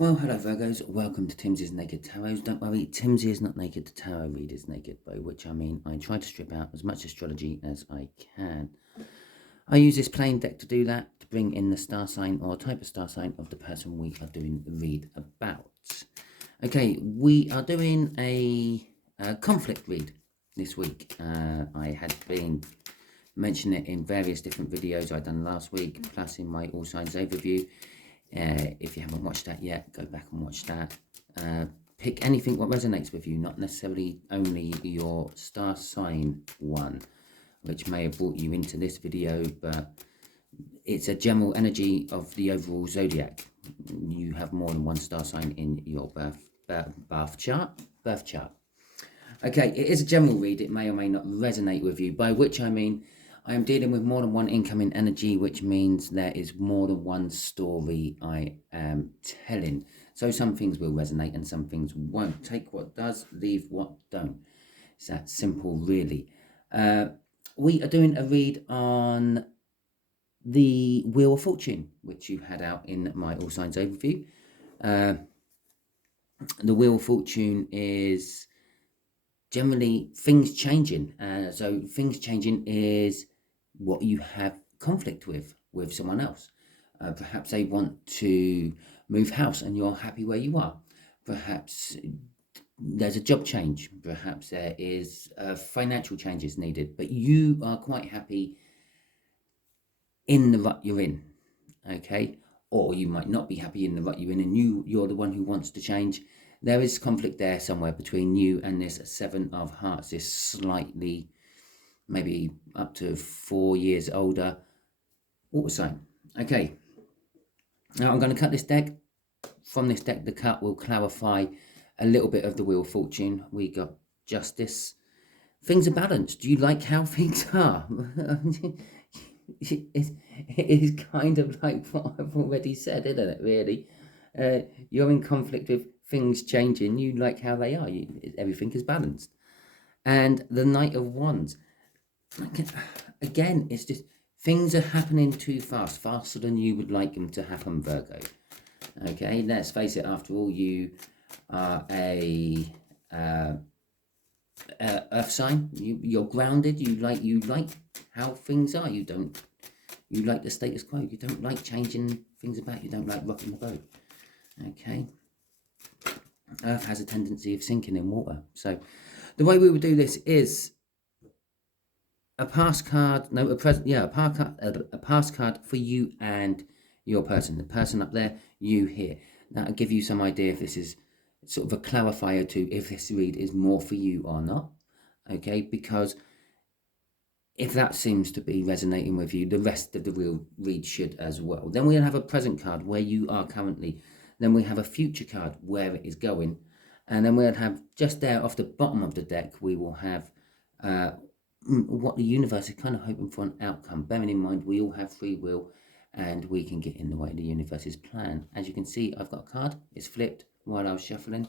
Well, hello Virgos, welcome to Timsy's Naked Tarot. Don't worry, Timsy is not naked, the tarot read is naked, by which I mean I try to strip out as much astrology as I can. I use this plain deck to do that, to bring in the star sign or type of star sign of the person we are doing the read about. Okay, we are doing a conflict read this week. I had been mentioning it in various different videos I'd done last week, plus in my all signs overview. If you haven't watched that yet, go back and watch that. Pick anything what resonates with you, not necessarily only your star sign one, which may have brought you into this video, but it's a general energy of the overall zodiac. You have more than one star sign in your birth chart. Okay, it is a general read. It may or may not resonate with you, by which I mean I am dealing with more than one incoming energy, which means there is more than one story I am telling. So some things will resonate and some things won't. Take what does, leave what don't. It's that simple, really. We are doing a read on the Wheel of Fortune, which you had out in my All Signs overview. The Wheel of Fortune is generally things changing. So things changing is what you have conflict with someone else. Perhaps they want to move house and you're happy where you are. Perhaps there's a job change. Perhaps there is financial changes needed, but you are quite happy in the rut you're in, okay? Or you might not be happy in the rut you're in and you're the one who wants to change. There is conflict there somewhere between you and this Seven of Hearts, this slightly, maybe up to 4 years older water sign. Okay, now I'm going to cut this deck. From this deck, the cut will clarify a little bit of the Wheel of Fortune. We got Justice. Things are balanced. Do you like how things are? It is kind of like what I've already said, isn't it, really? You're in conflict with things changing. You like how they are. Everything is balanced. And the Knight of Wands. Again, it's just things are happening too fast, faster than you would like them to happen, Virgo. Okay, let's face it, after all, you are a earth sign. You're grounded. You like how things are. You like the status quo. You don't like changing things about. You don't like rocking the boat. Okay. Earth has a tendency of sinking in water. So the way we would do this is a past card, no, a present, yeah, a past card for you and your person. The person up there, you here. That'll give you some idea if this is sort of a clarifier to if this read is more for you or not. Okay, because if that seems to be resonating with you, the rest of the real read should as well. Then we'll have a present card where you are currently. Then we have a future card where it is going. And then we'll have just there off the bottom of the deck, we will have what the universe is kind of hoping for an outcome. Bearing in mind, we all have free will and we can get in the way of the universe's plan. As you can see, I've got a card. It's flipped while I was shuffling.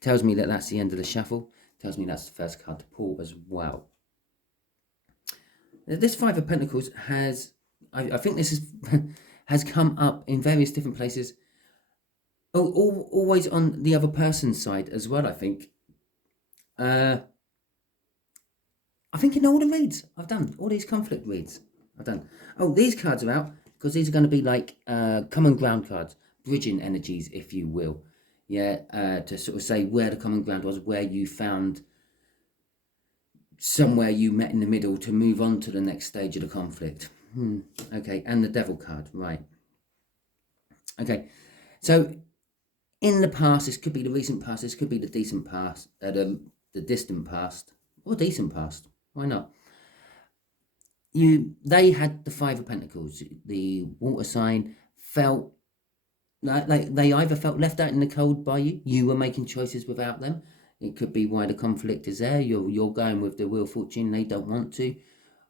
Tells me that that's the end of the shuffle. Tells me that's the first card to pull as well. This Five of Pentacles has, I think this is has come up in various different places. Always on the other person's side as well, I think. I think in all the reads I've done, all these conflict reads I've done. Oh, these cards are out because these are going to be like common ground cards, bridging energies, if you will. Yeah, to sort of say where the common ground was, where you found somewhere you met in the middle to move on to the next stage of the conflict. Okay, and the Devil card, right. Okay, so in the past, this could be the recent past, this could be the decent past, the distant past, or decent past. Why not? They had the Five of Pentacles. The water sign felt like they either felt left out in the cold by you. You were making choices without them. It could be why the conflict is there. You're going with the Wheel of Fortune. They don't want to,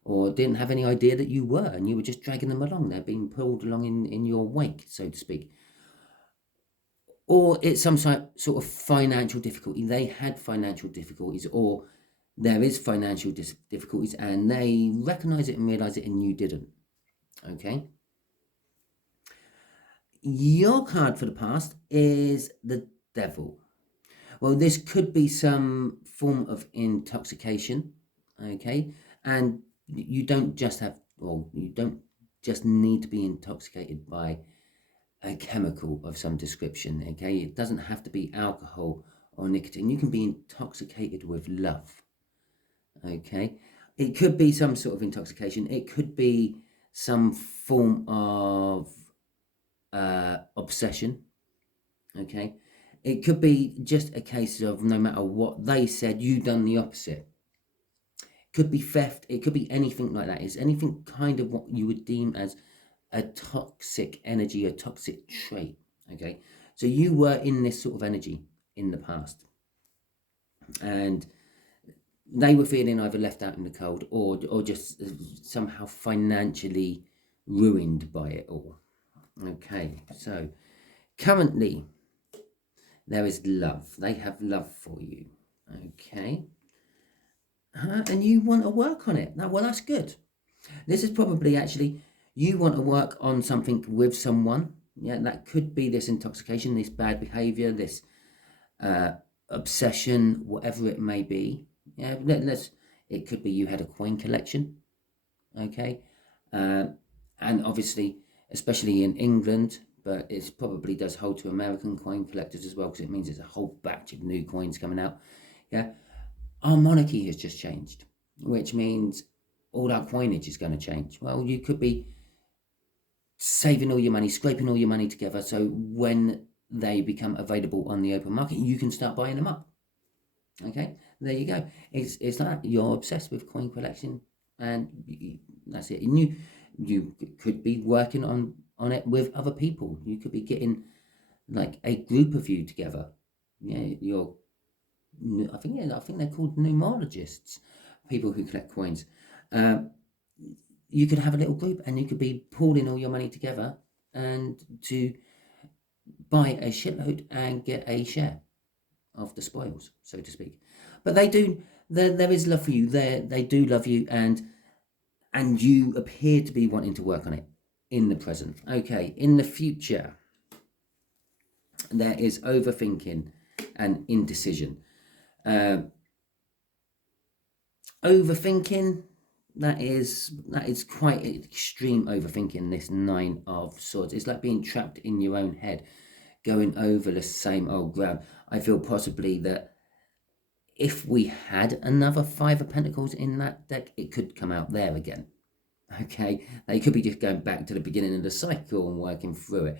or didn't have any idea that you were, and you were just dragging them along. They're being pulled along in your wake, so to speak. Or it's some sort of financial difficulty. They had financial difficulties, or there is financial difficulties, and they recognize it and realize it, and you didn't. Okay. Your card for the past is the Devil. Well, this could be some form of intoxication, okay? And you don't just have, well, you don't just need to be intoxicated by a chemical of some description, okay? It doesn't have to be alcohol or nicotine. You can be intoxicated with love, okay? It could be some sort of intoxication. It could be some form of obsession, okay? It could be just a case of no matter what they said, you done the opposite. It could be theft. It could be anything like that. It's anything kind of what you would deem as a toxic energy, a toxic trait, okay? So you were in this sort of energy in the past, and they were feeling either left out in the cold or just somehow financially ruined by it all. Okay, so currently there is love. They have love for you. Okay. And you want to work on it. Now, well, that's good. This is probably actually, you want to work on something with someone. Yeah, that could be this intoxication, this bad behavior, this obsession, whatever it may be. Yeah, it could be you had a coin collection. Okay. And obviously, especially in England, but it probably does hold to American coin collectors as well, because it means there's a whole batch of new coins coming out. Yeah, our monarchy has just changed, which means all our coinage is going to change. Well, you could be saving all your money, scraping all your money together, so when they become available on the open market, you can start buying them up. Okay, there you go. It's like you're obsessed with coin collection, and that's it. And you could be working on it with other people. You could be getting like a group of you together. Yeah, I think they're called numerologists, people who collect coins. You could have a little group, and you could be pooling all your money together and to buy a shitload and get a share of the spoils, so to speak. But they do. There is love for you. They do love you, and you appear to be wanting to work on it in the present. Okay, in the future, there is overthinking and indecision. Overthinking, that is quite extreme overthinking. This Nine of Swords, it's like being trapped in your own head, going over the same old ground. I feel possibly that if we had another Five of Pentacles in that deck, it could come out there again. Okay, they could be just going back to the beginning of the cycle and working through it.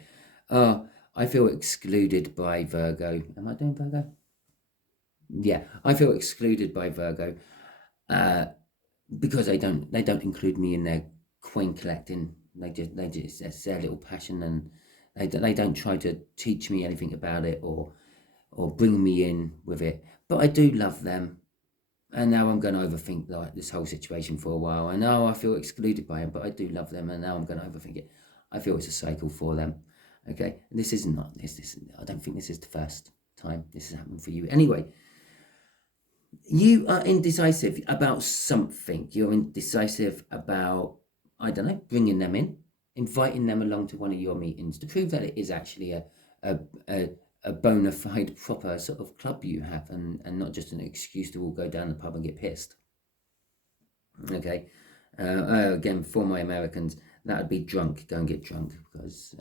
I feel excluded by Virgo. Am I doing Virgo? Yeah, I feel excluded by Virgo because they don't include me in their coin collecting. They just it's their little passion, and they don't try to teach me anything about it or bring me in with it. But I do love them, and now I'm going to overthink like this whole situation for a while. I know I feel excluded by them, but I do love them, and now I'm going to overthink it. I feel it's a cycle for them. Okay, this is not this. I don't think this is the first time this has happened for you. Anyway, you are indecisive about something. You're indecisive about, I don't know, bringing them in, inviting them along to one of your meetings to prove that it is actually a bona fide proper sort of club you have, and not just an excuse to all go down the pub and get pissed. Okay, again, for my Americans, that would be drunk. Go and get drunk, because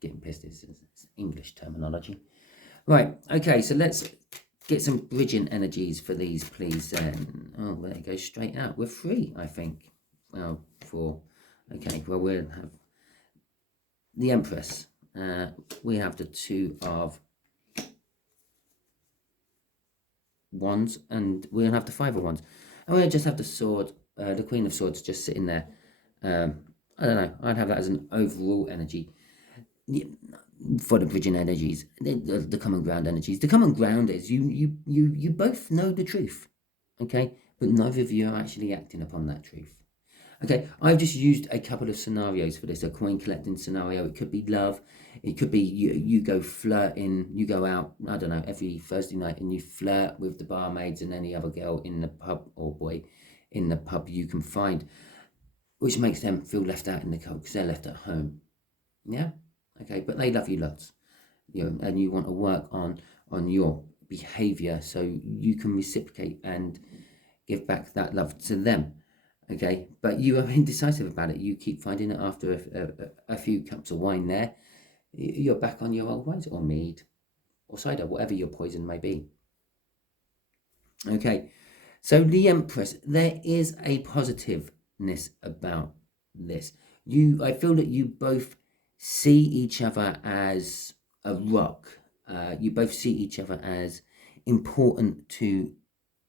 getting pissed is English terminology. Right, okay, so let's get some bridging energies for these, please, then. Oh, well, it goes straight out. We're free, I think. Well, 4. Okay, well, we'll have the Empress. We have the Two of Wands, and we'll have the Five of Wands. And we'll just have the Sword, the Queen of Swords just sitting there. I don't know, I'd have that as an overall energy. For the bridging energies, the common ground energies. The common ground is you both know the truth, okay? But neither of you are actually acting upon that truth. Okay, I've just used a couple of scenarios for this. A coin collecting scenario. It could be love. It could be you go flirting. You go out, I don't know, every Thursday night, and you flirt with the barmaids and any other girl in the pub, or boy in the pub you can find, which makes them feel left out in the cold because they're left at home. Yeah? okay, but they love you lots, you know, and you want to work on your behavior so you can reciprocate and give back that love to them, okay? But you are indecisive about it. You keep finding it after a few cups of wine there, you're back on your old ways, or mead, or cider, whatever your poison may be. Okay, so the Empress, there is a positiveness about this. I feel that you both see each other as a rock. You both see each other as important to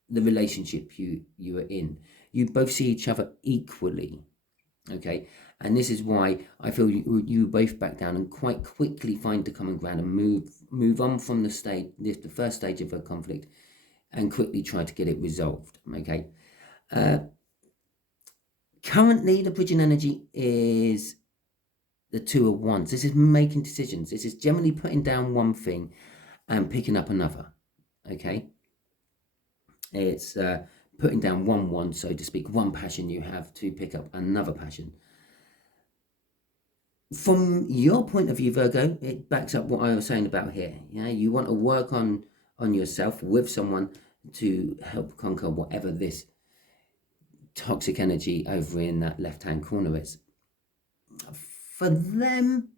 the relationship you are in. You both see each other equally. Okay, and this is why I feel you both back down and quite quickly find the common ground and move on from the first stage of a conflict, and quickly try to get it resolved. Okay, currently the bridging energy is the Two of Wands. This is making decisions. This is generally putting down one thing and picking up another. Okay, it's putting down one wand, so to speak, one passion you have to pick up another passion. From your point of view, Virgo, it backs up what I was saying about here. Yeah, you want to work on yourself with someone to help conquer whatever this toxic energy over in that left-hand corner is. For them,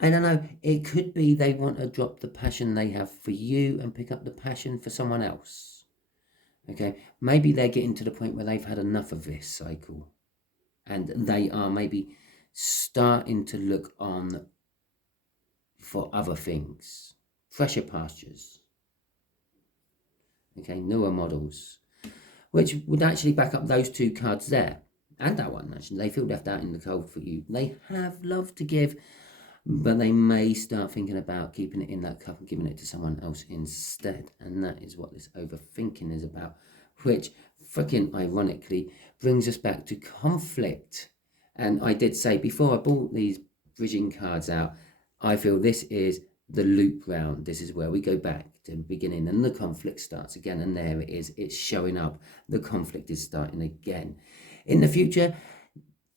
I don't know, it could be they want to drop the passion they have for you and pick up the passion for someone else. Okay, maybe they're getting to the point where they've had enough of this cycle, and they are maybe starting to look on for other things, fresher pastures, okay, newer models, which would actually back up those two cards there, and that one. Actually, they feel left out in the cold for you. They have love to give, but they may start thinking about keeping it in that cup and giving it to someone else instead, and that is what this overthinking is about, which freaking ironically brings us back to conflict. And I did say before I brought these bridging cards out, I feel this is the loop round. This is where we go back to the beginning and the conflict starts again, and there it is. It's showing up. The conflict is starting again. In the future,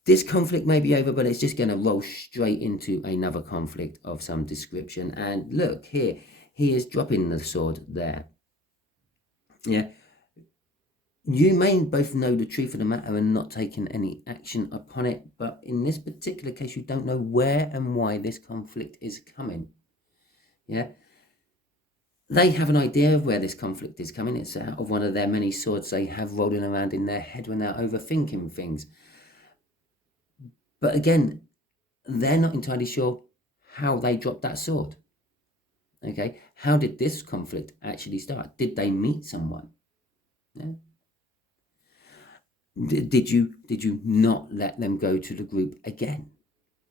this conflict may be over, but it's just going to roll straight into another conflict of some description. And look here, he is dropping the sword there. Yeah. You may both know the truth of the matter and not taking any action upon it, but in this particular case, you don't know where and why this conflict is coming. Yeah. They have an idea of where this conflict is coming. It's out of one of their many swords they have rolling around in their head when they're overthinking things. But again, they're not entirely sure how they dropped that sword. Okay, how did this conflict actually start? Did they meet someone? Yeah. Did you not let them go to the group again?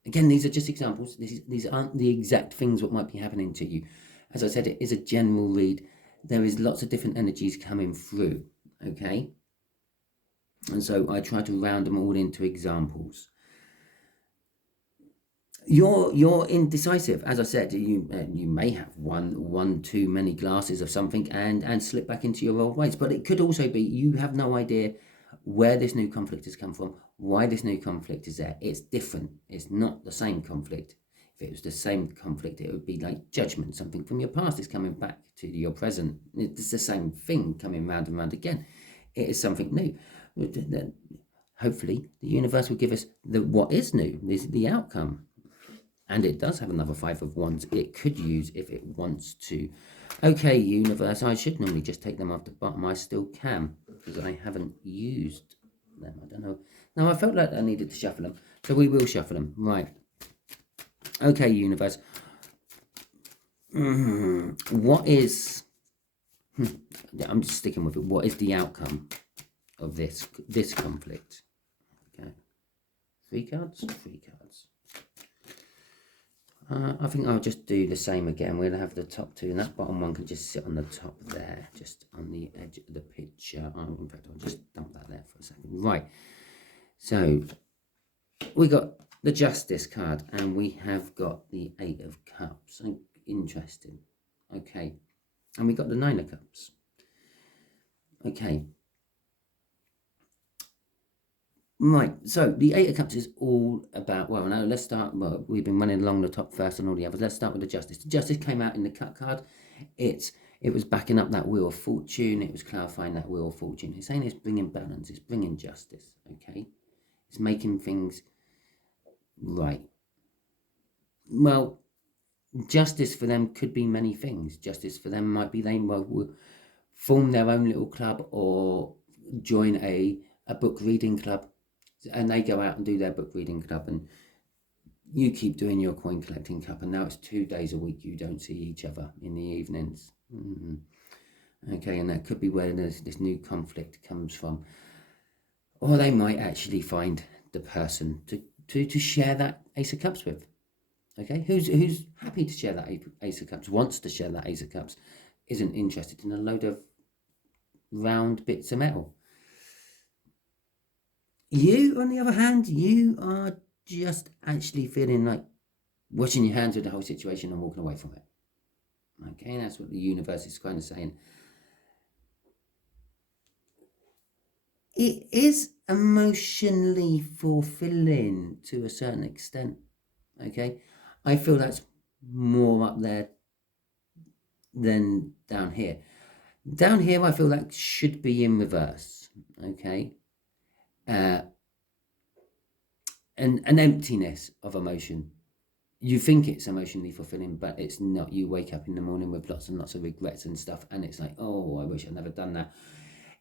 Again, these are just examples. These aren't the exact things what might be happening to you. As I said, it is a general read. There is lots of different energies coming through. Okay, and so I try to round them all into examples. You're indecisive. As I said, you may have one too many glasses of something and slip back into your old ways. But it could also be you have no idea where this new conflict has come from, why this new conflict is there. It's different. It's not the same conflict. If it was the same conflict, it would be like judgment. Something from your past is coming back to your present. It's the same thing coming round and round again. It is something new. Hopefully, the universe will give us what is new, the outcome. And it does have another Five of Wands it could use if it wants to. Okay, universe, I should normally just take them off the bottom. I still can, because I haven't used them. I don't know. No, I felt like I needed to shuffle them, so we will shuffle them. Right. Okay, universe. What is... I'm just sticking with it. What is the outcome of this conflict? Okay. 3 cards? 3 cards. I think I'll just do the same again. We'll have the top 2, and that bottom one can just sit on the top there, just on the edge of the picture. In fact, I'll just dump that there for a second. Right. So, we got the Justice card, and we have got the 8 of Cups. Interesting. Okay. And we got the 9 of Cups. Okay. Right, so the Eight of Cups is all about, well, no, let's start, well, we've been running along the top first and all the others. Let's start with the Justice. The Justice came out in the Cut card. It was backing up that Wheel of Fortune. It was clarifying that Wheel of Fortune. It's saying it's bringing balance. It's bringing justice, okay? It's making things right. Well, justice for them could be many things. Justice for them might be they will form their own little club or join a book reading club, and they go out and do their book reading club, and you keep doing your coin collecting club, and now it's 2 days a week you don't see each other in the evenings. Okay, and that could be where this new conflict comes from. Or they might actually find the person to share that Ace of Cups with. Okay, who's happy to share that Ace of Cups, wants to share that Ace of Cups, isn't interested in a load of round bits of metal. You, on the other hand, you are just actually feeling like washing your hands with the whole situation and walking away from it. Okay, that's what the universe is kind of saying. It is emotionally fulfilling to a certain extent. Okay, I feel that's more up there than down here. Down here, I feel that should be in reverse. Okay, and an emptiness of emotion. You think it's emotionally fulfilling, but it's not. You wake up in the morning with lots and lots of regrets and stuff, and it's like, oh, I wish I'd never done that.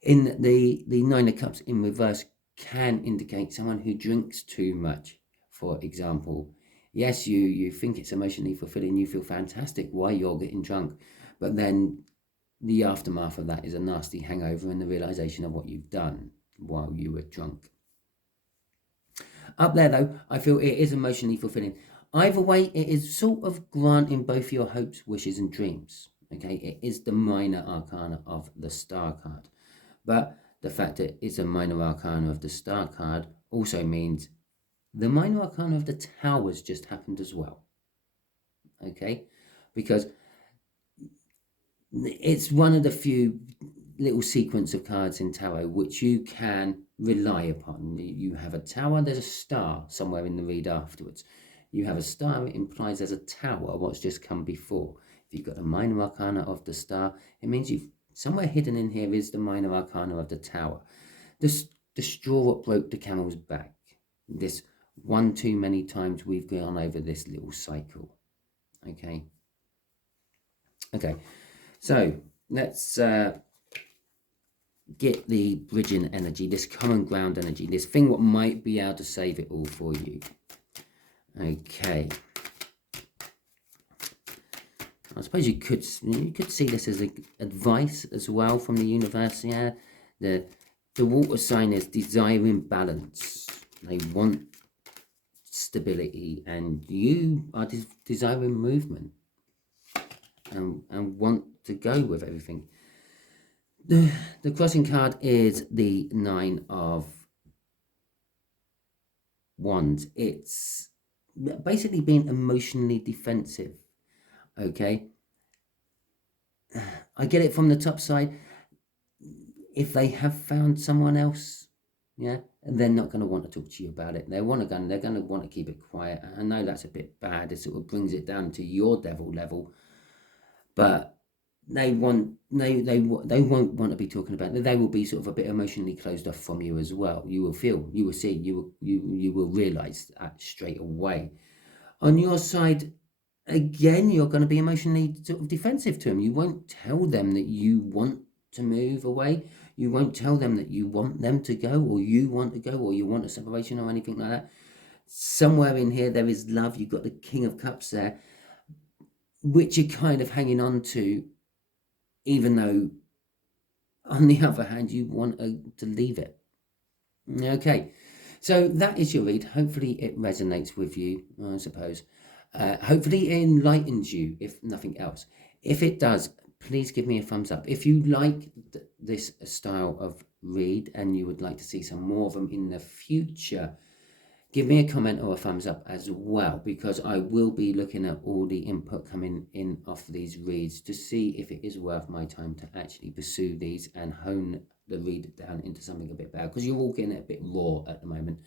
In the Nine of Cups in reverse can indicate someone who drinks too much, for example. Yes, you think it's emotionally fulfilling, you feel fantastic while you're getting drunk, but then the aftermath of that is a nasty hangover and the realization of what you've done while you were drunk. Up there, though, I feel it is emotionally fulfilling. Either way, it is sort of granting both your hopes, wishes, and dreams. Okay, it is the minor arcana of the Star card. But the fact that it's a minor arcana of the Star card also means the minor arcana of the Towers just happened as well. Okay, because it's one of the few little sequence of cards in tarot which you can rely upon. You have a tower, there's a star somewhere in the read afterwards. You have a star, it implies there's a tower, what's just come before. If you've got a minor arcana of the star, it means you've somewhere hidden in here is the minor arcana of the tower. The straw that broke the camel's back. This one too many times we've gone over this little cycle. Okay. So let's get the bridging energy, this common ground energy, this thing what might be able to save it all for you. Okay. I suppose you could see this as advice as well from the universe. Yeah, the water sign is desiring balance. They want stability, and you are desiring movement and want to go with everything. The crossing card is the Nine of Wands. It's basically being emotionally defensive. Okay, I get it from the top side. If they have found someone else, yeah, they're not going to want to talk to you about it. They're going to want to keep it quiet. I know that's a bit bad. It sort of brings it down to your devil level, but they won't want to be talking about it. They will be sort of a bit emotionally closed off from you as well. You will feel, you will see, you will realize that straight away. On your side, again, you're going to be emotionally sort of defensive to them. You won't tell them that you want to move away. You won't tell them that you want them to go, or you want to go, or you want a separation or anything like that. Somewhere in here there is love. You've got the King of Cups there, which you're kind of hanging on to, even though on the other hand you want to leave it. Okay, so that is your read. Hopefully it resonates with you, I suppose. Hopefully it enlightens you, if nothing else. If it does, please give me a thumbs up. If you like this style of read and you would like to see some more of them in the future, give me a comment or a thumbs up as well, because I will be looking at all the input coming in off these reads to see if it is worth my time to actually pursue these and hone the read down into something a bit better, because you're all getting it a bit raw at the moment.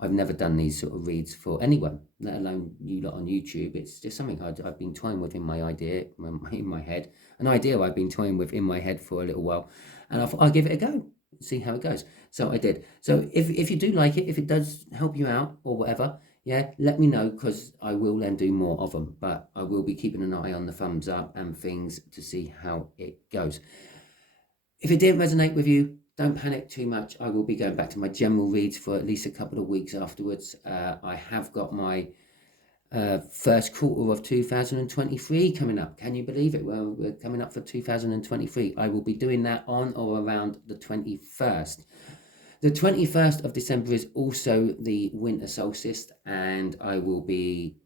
I've never done these sort of reads for anyone, let alone you lot on YouTube. It's just something I've been toying with in my idea, in my head. An idea I've been toying with in my head for a little while. And I thought I'll give it a go, see how it goes. So I did. So if you do like it, if it does help you out or whatever, yeah, let me know, because I will then do more of them. But I will be keeping an eye on the thumbs up and things to see how it goes. If it didn't resonate with you, don't panic too much. I will be going back to my general reads for at least a couple of weeks afterwards. I have got my first quarter of 2023 coming up. Can you believe it? Well, we're coming up for 2023. I will be doing that on or around the 21st. The 21st of December is also the winter solstice, and I will be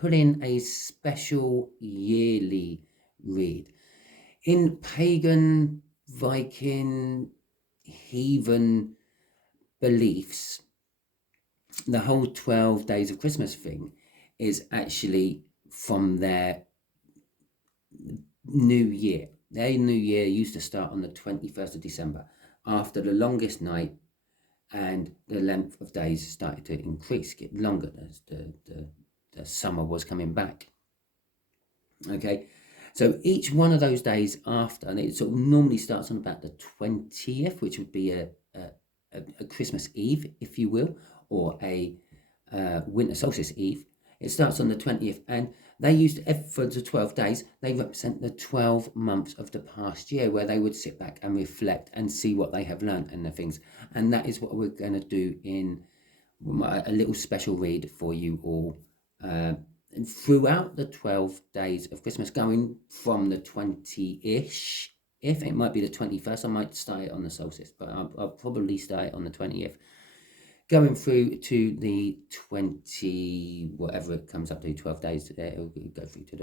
putting a special yearly read. In pagan, Viking, heathen beliefs, the whole 12 days of Christmas thing is actually from their new year. Their new year used to start on the 21st of December, after the longest night, and the length of days started to increase, get longer as the summer was coming back. Okay, so each one of those days after, and it sort of normally starts on about the 20th, which would be a Christmas Eve, if you will, or a winter solstice Eve. It starts on the 20th, and they used to, for the 12 days, they represent the 12 months of the past year, where they would sit back and reflect and see what they have learned and the things. And that is what we're going to do in a little special read for you all throughout the 12 days of Christmas, going from the 20-ish. If it might be the 21st, I might start it on the solstice, but I'll probably start it on the 20th. Going through to the 20, whatever it comes up to, 12 days, it'll go through to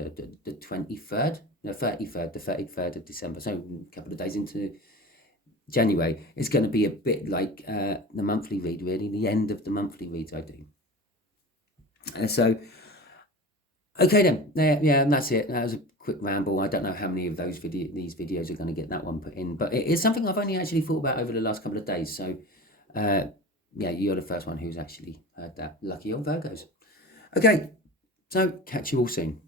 the 23rd, no, 33rd, the 33rd of December. So a couple of days into January. It's going to be a bit like the monthly read, really, the end of the monthly reads I do. So, okay then, yeah, and that's it. That was a quick ramble. I don't know how many of these videos are going to get that one put in, but it is something I've only actually thought about over the last couple of days. So, yeah, you're the first one who's actually heard that. Lucky old Virgos. Okay, so catch you all soon.